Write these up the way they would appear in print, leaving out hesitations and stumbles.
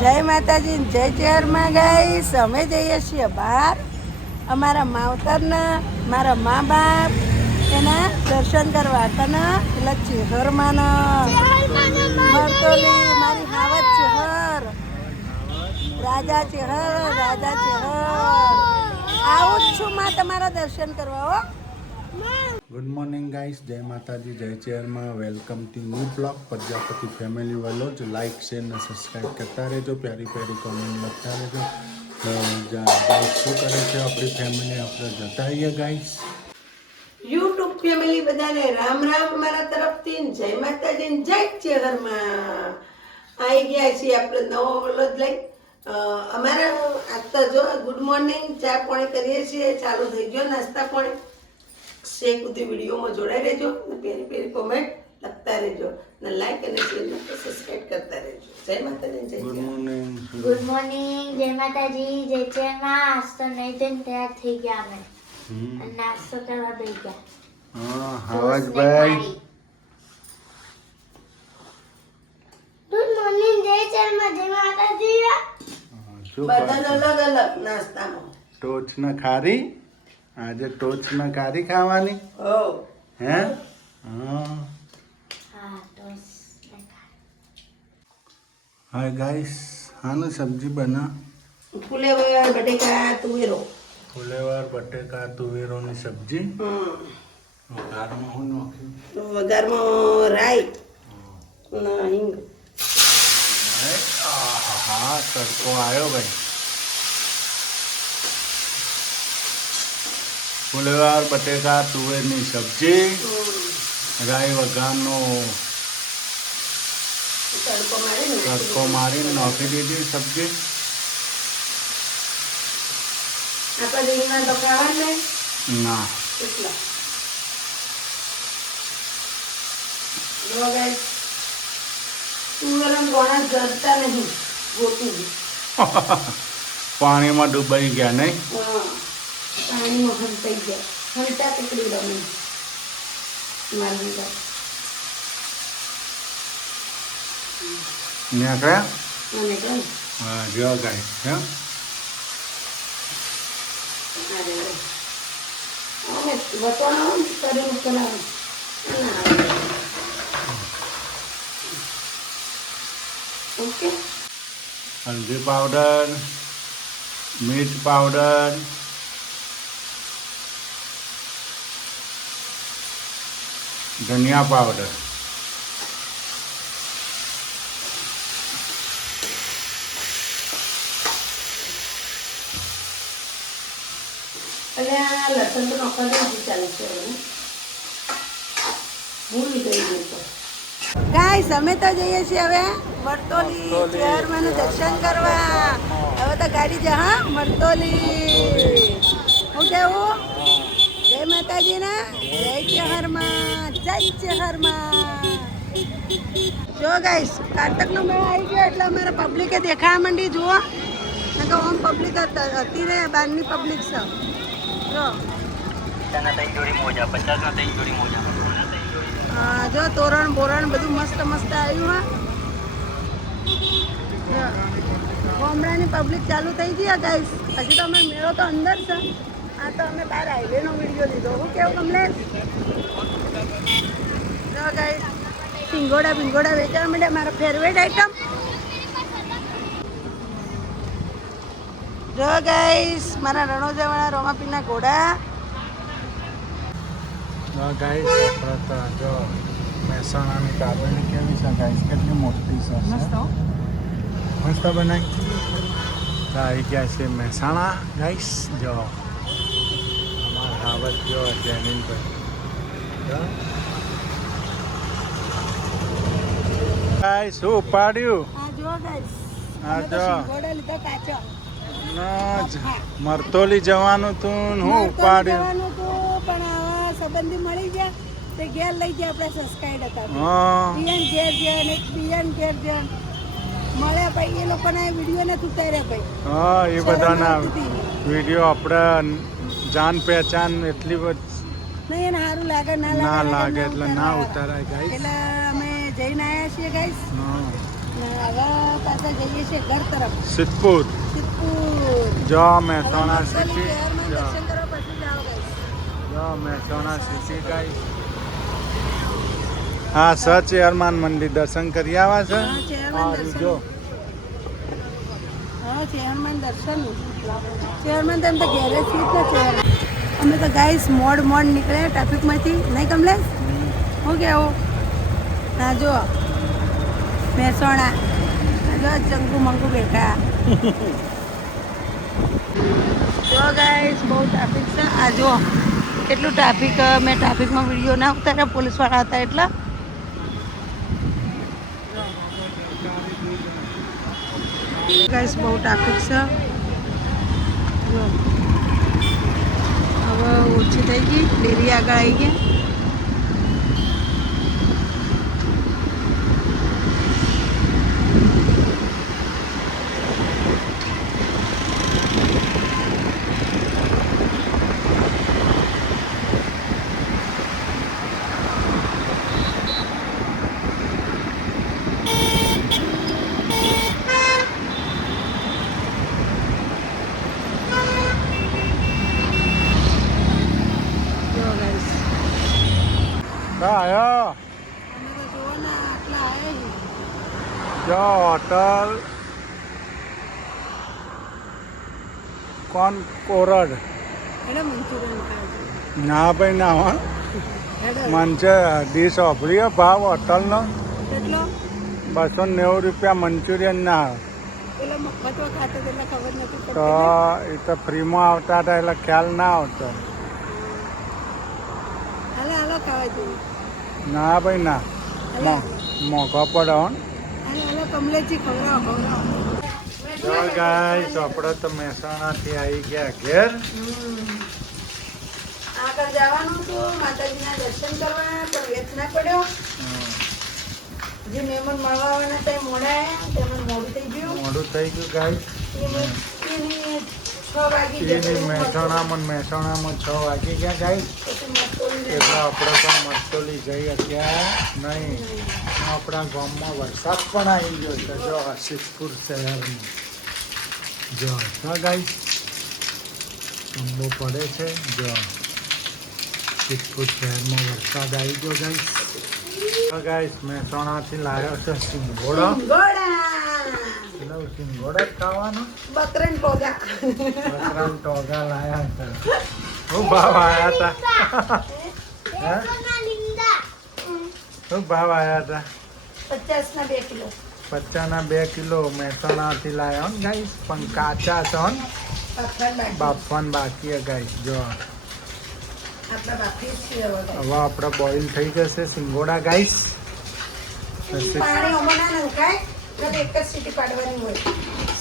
જય માતાજી, જય ચેરમાં ગાઈસ. અમે જઈએ છીએ બહાર અમારા માવતરના, મારા મા બાપ એના દર્શન કરવા કના એટલે ચેહરમાંના મરતોલી મારી હાવત ચેહર રાજા ચેહર આવું જ છું માં તમારા દર્શન કરવા. હો ગુડ મોર્નિંગ ગાઈસ, જય માતાજી, જય ચેરમાં. Welcome to new blog Prajapati family વાલો. જો લાઈક શેર ને સબસ્ક્રાઈબ કરતા રહેજો, પ્યારી પ્યારી કોમેન્ટ લખતા રહેજો. ગાઈસ શું કરે છે આપણી ફેમિલી, આપણે જતા આવીએ ગાઈસ. યુટ્યુબ ફેમિલી બધાને રામ રામ મારા તરફથી. જય માતાજી, જય ચેહરમાં. આવી ગયા છીએ આપણે નવો વ્લોગ લઈ. અમારા આજ તો જો ગુડ મોર્નિંગ, ચા પાણી કરીએ છીએ, ચાલુ થઈ ગયો નાસ્તા પાણી. શેક સુધી વિડીયોમાં જોડાઈ રહેજો ને પેરી પેરી કોમેન્ટ લખતા રહેજો ને લાઈક અને શેર ને સબસ્ક્રાઇબ કરતા રહેજો. જય માતાજી, જય ગુડ મોર્નિંગ. ગુડ મોર્નિંગ, જય માતાજી, જય ચેરમાં. આજ તો નહીં થઈને તૈયાર થઈ ગયા અમે અને નાસ્તો કરવા બેસી ગયા. હા હાવજભાઈ. ગુડ મોર્નિંગ, જય ચેરમાં, જય માતાજી. શું બધાને અલગ અલગ નાસ્તામાં. ટોચ ના ખારી, આજે ટોચ ના ખારી ખાવાની હો હે? હા હા ટોસ હાય ગાઈસ, આનું સબ્જી બના ફુલેવર બટેકા તુવેરો. ફુલેવર બટેકા તુવેરોની સબ્જી. વઘારમાં હું નાખ્યું? વઘારમાં રાઈ ને હિંગ. હા તડકો આવ્યો ભાઈ. ફુલેવર બટેકા તુવેરની સબ્જી, રાઈ વઘારનો તડકો મારીને નાખી દીધી સબ્જી. આપણે રીંગણા તો ખાવાના ના એટલા. જો ગાઈસ તુવેરા ગોણા જડતા નહીં ગોતું. પાણીમાં ડૂબાઈ ગયા નહીં? પાણીમાં હંતાઈ ગયા. હંતા પકડી રમે મારી વાત. નીકળ્યા? મને કહે હા જો ગાય હે. અરે અમે વટોણા કરીને ચલાવે ઓકે. હલ્દી પાવડર, મિર્ચ પાવડર, ધનિયા પાવડર. એટલે આ લસણ તો નોખવા જ ચાલે છે હવે. ભૂલી ગઈ હું તો. ગાઈસ અમે તો જઈએ છીએ હવે મરતોલી ચેહરમાંનું દર્શન કરવા. હવે તો ગાડી છે હા મરતોલી. હું કેવું? જય માતાજી ના, જય ચેહરમાં, જય ચેહરમાં. જો ગાઈસ કારતકનો મેળો આવી ગયો એટલે અમારે પબ્લિકે દેખાવા માંડી. જુઓ કે ઓમ પબ્લિક હતી ને બહારની પબ્લિક છે. જો હા જો તોરણ બોરણ બધું મસ્ત મસ્ત આવ્યું. હા ગામડાની પબ્લિક ચાલુ થઈ ગઈ ગાઈસ. હજી તો અમે મેળો તો અંદર છે. આ તો અમે બહાર હાઈવેનો વિડીયો લીધો. હું કેવું કમલેશ? જો ગાઈસ પિંગોડા બિંગોડા વેચવા માંડ્યા. મારા ફેવરેટ આઈટમ. જો ગાઈસ મારા રણોજાવાળા રોમાપીરના ઘોડા. ગાઈસ આપણે તો જો મહેસાણાની કાબેલી કેવી છે ગાઈસ, કેટલી મોટી છે. મસ્ત બનાવી. તો આવી ગયા છે મહેસાણા ગાઈસ. જો અમારા હાવત જો જૈનિનભાઈ. ગાઈસ શું ઉપાડ્યું? આ જો ગાઈસ આ જો ઘોડા લીધા કાચા. મરતોલી જવાનું તું, હું ઉપાડ્યું. જવાનું હતું પણ આવા સંબંધી મળી ગયા તે ઘેર લઈ ગયા. આપણે સબસ્ક્રાઈબ હતા બિયાન ઘેર ગયા ને બિયાન ઘેર ગયા મળ્યા ભાઈ. એ લોકોના વિડીયો ને ઉતાર્યા ભાઈ. હા એ બધાના વિડીયો આપણે જાન પહેચાન એટલી નહીં એને સારું લાગે ના લાગે એટલે ના ઉતારાય ગાઈસ. એટલે અમે જઈને આવ્યા છીએ ગાઈસ. ને હવે પાછા જઈએ છીએ ઘર તરફ સિદ્ધપુર સિદ્ધપુર. જો હવે મહેસાણા મસ્તોલી સિટી શહેરમાં દર્શન કરવા પછી જાઓ guys. જો મહેસાણા સિટી ગાઈસ હા ચેરમાન મંદિર દર્શન કરી આવ્યા છે હા, ચેરમાન સારું દર્શન. જો હા ચેરમેન દર્શન ચેરમેન તો એમ તો ઘેરેથી જ ને ચેરમેન. અમે તો ગાઈસ મોડ નીકળ્યા ટ્રાફિકમાંથી નહીં કમલેશ શું કેવું હા જો મહેસાણા જો ચંગુ મંગુ બેઠા જો ગાઈસ બહુ ટ્રાફિક છે આ જો કેટલું ટ્રાફિક મેં ટ્રાફિકમાં વિડીયો ના ઉતાર્યા પોલીસવાળા હતા એટલે ગાઈસ બહુ ટ્રાફિક છે જો હવે ઓછી થઈ ગઈ ડેરી આગળ આવી ગયા જો ગાઈસ આયો અમે તો જુઓ ને આટલા આવ્યા જો હોટલ કોણ કોરડ એટલે મંચુરિયન ખાય ના ભાઈ ના હો છે મંચે ડીશ ઓફરી ભાવ હોટલનો કેટલો 290 રૂપિયા મંચુરિયન ના પેલો મફતમાં ખાતો એટલે ખબર નથી તો પડતી એ તો ફ્રીમાં આવતા હતા એટલે ખ્યાલ ના આવતો હાલો હાલો ખાવા જોઈએ ના ભાઈ ના મોંઘો પડે હો હાલો કમલેશજી ખવડાવો જો ગાઈસ આપણે તો મહેસાણાથી આવી ગયા ઘેર આગળ જવાનું હતું માતાજીના દર્શન કરવા પણ વેચ ના પડ્યો જે મહેમાન મળવા આવવાના હતા મોડા આવ્યા તેમાં મોડું થઈ ગયું મોડું થઈ ગયું ગાઈસ એની 6 વાગી ગયા મહેસાણામાં 6 વાગી ગયા ગાઈસ એટલે આપણે તો મસ્તોલી જઈ શક્યા નહીં આપણા ગામમાં વરસાદ પણ આવી ગયો છે જો સિદ્ધપુર શહેરમાં જો ગાઈસ અંબો પડે છે જો સિદ્ધપુર શહેરમાં વરસાદ આવી ગયો ગાઈસ ગાઈસ મહેસાણાથી લાવ્યો છે સિંગોડો સિંગોડો જ ખાવાનો બકરન પોગા બકરાન ટોગા લાયા છે શું ભાવ આવ્યા હતા હે શું ભાવ આવ્યા હતા 50 ના 2 કિલો 50 ના 2 કિલો મહેસાણાથી લાયા હો ગાઈસ પણ કાચા છે હો ને. બાફવાન બાકી ગાઈસ જો આપણા બાકી છે હવે હવે આપણે બોઇલ થઈ જશે સિંગોડા ગાઈસ પાણી ઓમના ન ઉકાય એટલે એક જ સીટી પાડવાની હોય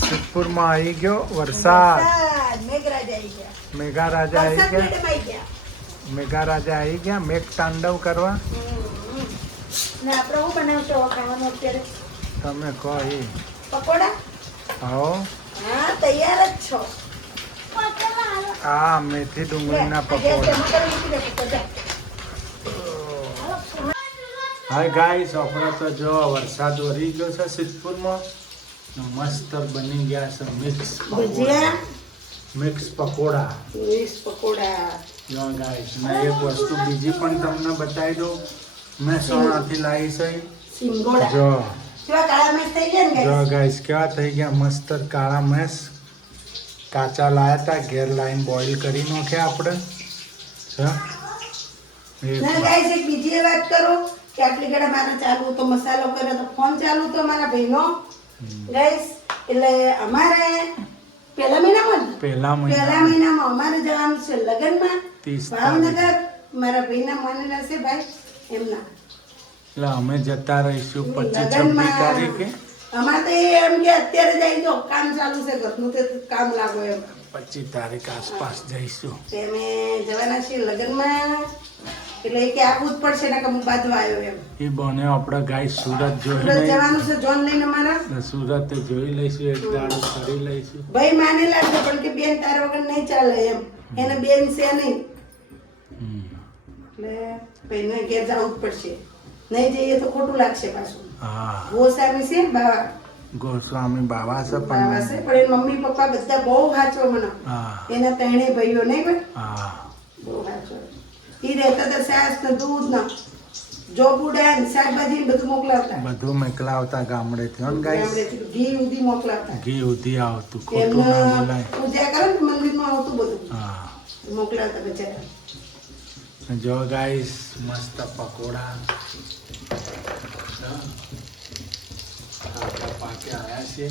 સિદ્ધપુરમાં આવી ગયો વરસાદ મેઘરાજા આવી ગયા મેઘારાજા આવી વરસાદ ગયા મેડમ આવી ગયા મેઘારાજા આવી ગયા મેઘ તાંડવ કરવા ને આપણે શું બનાવશો હવે ખાવાનું અત્યારે તમે કહો એ પકોડા આવો હા તૈયાર જ છો આ મેથી ડુંગળીના પકોડા હાય ગાઈસ આપણે તો જો વરસાદ વરી ગયો છે સિદ્ધપુરમાં મસ્ત બની ગયા છે ભજીયા મિક્સ પકોડા પકોડા જો ગાઈસ ને એક વસ્તુ બીજી પણ તમને બતાવી દઉં મહેસાણાથી લાવી છે સિંગોડા જો કેવા કાળા મેસ થઈ ગયા ને જો guys? ગાઈસ કેવા થઈ ગયા મસ્ત કાળા મેસ કાચા લાયા હતા ઘેર લાઈન બોઇલ કરી નાખ્યા આપણે ના ગાઈસ એક બીજી વાત કરો કે આટલી ઘડા મારે ચાલુ તો મસાલો કર્યો તો ફોન ચાલુ તો મારા ભાઈનો ગાઈસ એટલે અમારે પહેલા મહિનામાં જ? પહેલા પહેલા મહિનામાં અમારે જવાનું છે લગ્નમાં 30 ભાવનગર મારા ભાઈના માનેલા છે ભાઈ એમના એટલે અમે જતા રહીશું 25-26 લગ્નમાં તારીખે અમારે તો એમ કે અત્યારે જઈ જો કામ ચાલુ છે ઘરનું તે કામ લાગો એમ 25 તારીખ આસપાસ જઈશું તે અમે જવાના છીએ લગ્નમાં એટલે એ કે આવવું જ પડશે ને કે હું બાંધવા આવ્યો એમ એ બને આપણે ગાય સુરત જોઈ આપણે લઈ જવાનું છે જોન લઈને અમારા ને સુરત જોઈ લઈશું એક દાડો કરી લઈશું ભાઈ માનેલા છે પણ કે બેન તારા વગર નહીં ચાલે એમ એને બેન છે નહીં એટલે ભાઈને ઘેર જવું જ પડશે નહીં જઈએ તો ખોટું લાગશે પાછું. હા ગોસ્વામી છે બાવા ગોસ્વામી બાવા છે બાવા છે પણ એના મમ્મી પપ્પા બધા બહુ સાચવો મને. હા એના ત્રણેય ભાઈઓ નહીં ભાઈ હા બહુ સાચવો. એ રહેતા હતા છાશ ને દૂધ ને જોબુડા ને શાકભાજી ને બધું મોકલાવતા. બધું મોકલાવતા ગામડેથી હો ગાઈસ ગામડેથી ઘી ઉધી મોકલાવતા. ઘી ઉધી આવતું ખોટું ના એમને બોલાય પૂજા કરે ને મંદિરમાં આવતું બધું હા મોકલાવતા બચારા. જો ગાઈસ મસ્ત પકોડા પાકે આવ્યા છે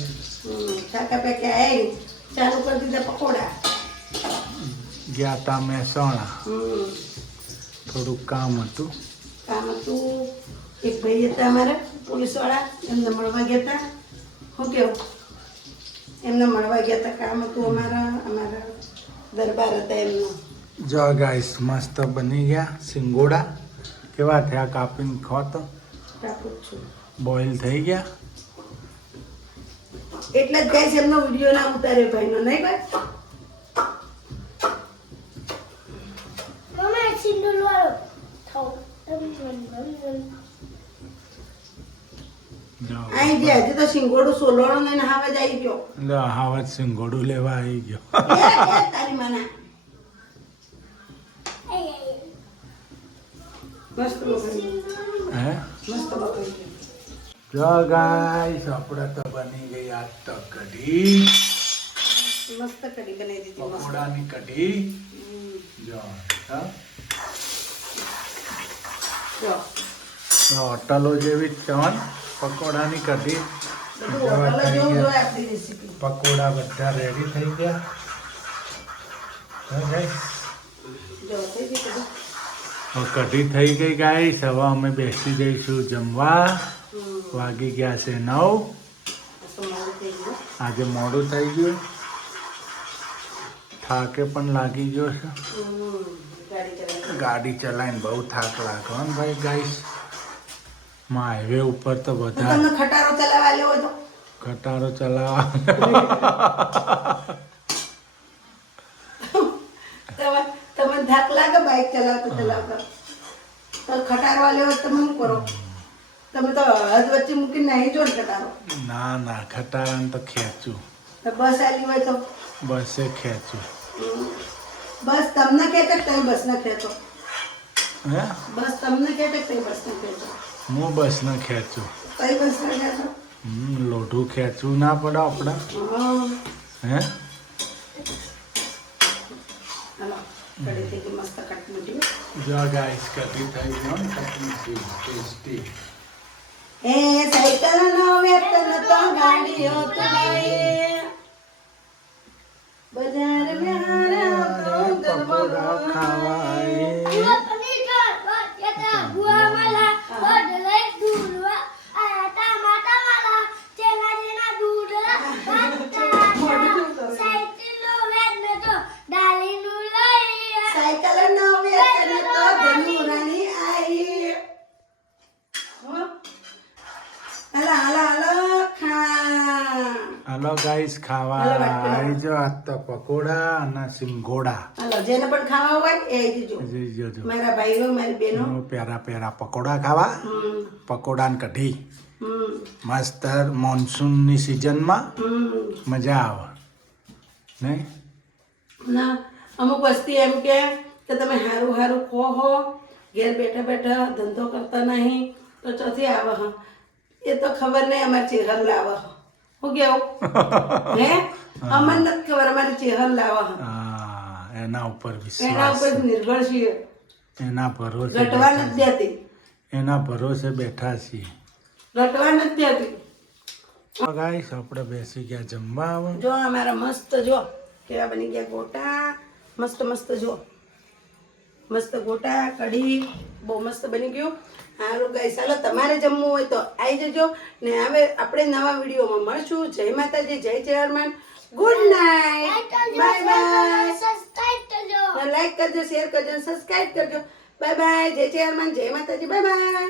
કાકા પેકે આવી ચાલુ કરી દીધા પકોડા. ગયા તા મહેસાણા થોડુંક કામ હતું કામ હતું. એક ભાઈ હતા અમારા પોલીસવાળા એમને મળવા ગયા હતા. શું કેવું એમને મળવા ગયા હતા. કામ હતું અમારા દરબાર હતા એમનો. જો ગાઈસ મસ્ત બની ગયા સિંગોડા કેવા થયા કાપીને ખો તો ટાપુ જ છું બોઇલ થઈ ગયા એટલે જ ગાઈસ એમનો વિડીયો ના ઉતાર્યો ભાઈનો નહીં ભાઈ. મમ્મી સિંદૂર વાળો થાવ જો અહીં જે હજી તો સિંગોડું સોલવાનો ને હાવે જ આવી ગયો. લે હાવત સિંગોડું લેવા આવી ગયો તારી માના મસ્ત બપોરી હે મસ્ત બપોરી. જો ગાઈસ આપણે તો બની ગઈ આ તો કઢી મસ્ત કઢી બનાવી દીધી મસ્ત. પકોડાની કઢી જો હા જો હોટલો જેવી જ છે હો ને, પકોડાની કઢી બધું હોટલો જેવું જોઈએ આપણી રેસીપી. પકોડા બધા રેડી થઈ ગયા હા ગાઈસ જો થઈ ગઈ કઢી. કઢી થઈ ગઈ ગાઈસ હવે અમે બેસી જઈશું જમવા વાગી ગયા છે 9 આ તો મારું થઈ ગયું. આજે મોડું થઈ ગયું થાકે પણ લાગી ગયો છે ગાડી ચલાવી. ગાડી ચલાવીને બહુ થાક લાગે હો ને ભાઈ ગાઈસ માં હાઈવે ઉપર તો હું બધા તમને ખટારો ચલાવવા લેવો તો ખટારો ચલાવવા તમે થાક લાગે બાઇક ચલાવતા તો ખટારો લેવો તો તમે શું કરો? તમે તો હદ વચ્ચે મૂકીને નહીં જો ને ખટારો. ના ના ખટારાને તો ખેંચું તો બસ આલી હોય તો બસે ખેંચું બસ તમને કહેતા કે તમે બસને ખેંચો. હે બસ તમને કહેતા કે તમે બસને ખેંચો. હું બસને ખેંચું કઈ બસને ખેંચો? લોઢું ખેંચવું ના પડે આપણે હા હે હાલો કઢી થઈ ગઈ મસ્ત કટમીઠી. જો ગાઈસ કઢી થઈ ગયો ને કટમીઠી ટેસ્ટી એ સાયકલ નો વેતન તો ગાડીઓ તો નહીં. બજાર में हारा तो પકોડા ખાવા આયે. પનીર કા યતા બુઆ વાલા બદલે દૂધવા આયા ટમાટા વાલા ચેલા જેના દૂધ વાટા સાઈકલો વેદને તો ડાલીનું લઈ સાયકલ નો વેતન તો ધનુરાની આઈ. હાલો હાલો હાલો ખા. હાલો ગાઈસ ખાવા હાલો વાત કરો. આવી જો આ તો પકોડા અને સિંગોડા હાલો જેને પણ ખાવા હોય એ આવી જજો. જઈ જજો મારા ભાઈઓ મારી બહેનો. પ્યારા પ્યારા પકોડા ખાવા પકોડા ને કઢી મસ્ત મોન્સૂનની સિઝનમાં મજા આવે નહીં ના અમુક વસ્તી એમ કે તમે હારું હારું ખો હો ઘેર બેઠા બેઠા ધંધો કરતા નહીં તો ચોથી આવે હ એ તો ખબર નહીં અમારી ચેહર લાવે હ. શું કેવું હે અમને નથી ખબર અમારી ચેહર લાવે હ. હા એના ઉપર એના વિશ્વાસ ઉપર નિર્ભર છીએ. એના ભરોસે ઘટવા નથી દેતી. એના ભરોસે બેઠા છીએ ઘટવા નથી દેતી. ગાઈસ આપણે બેસી ગયા જમવા આવે જો અમારા મસ્ત જો કેવા બની ગયા ગોટા મસ્ત મસ્ત જો મસ્ત ગોટા કઢી બહુ મસ્ત બની ગયું. સારું ગાઈસ ચાલો તમારે જમવું હોય તો આવી જજો ને હવે આપણે નવા વિડીયોમાં મળશું. જય માતાજી જય chairman good night bye bye. Subscribe કરજો. લાઈક કરજો શેર કરજો સબસ્ક્રાઇબ કરજો. બાય બાય જય ચેરમેન જય માતાજી બાય બાય.